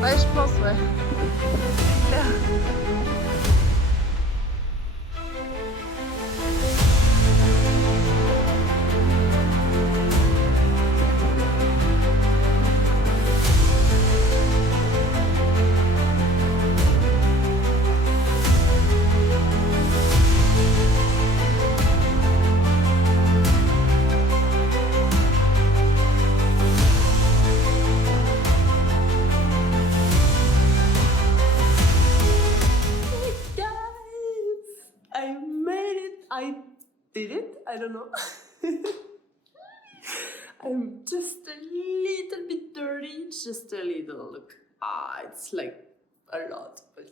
Ouais, je pense, ouais. Guys, I made it. I did it. I don't know. I'm just a little bit dirty, just a little. Look, it's like a lot. But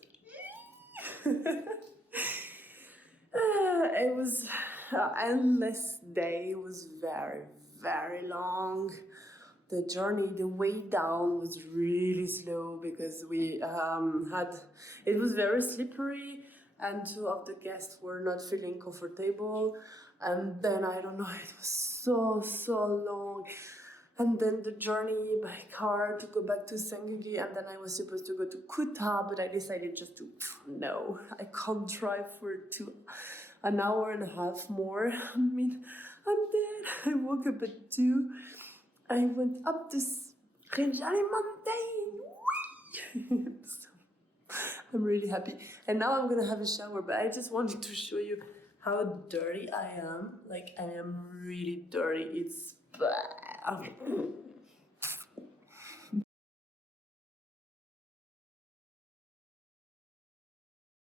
it was an endless day. It was very, very long. The journey, the way down was really slow because we it was very slippery and two of the guests were not feeling comfortable. And then, I don't know, it was so long. And then the journey by car to go back to Senggigi, and then I was supposed to go to Kuta, but I decided just to, no, I can't drive for an hour and a half more. I mean, I'm dead. I woke up at 2. I went up this Rinjani mountain. So, I'm really happy. And now I'm gonna have a shower, but I just wanted to show you how dirty I am. Like, I am really dirty. It's bad.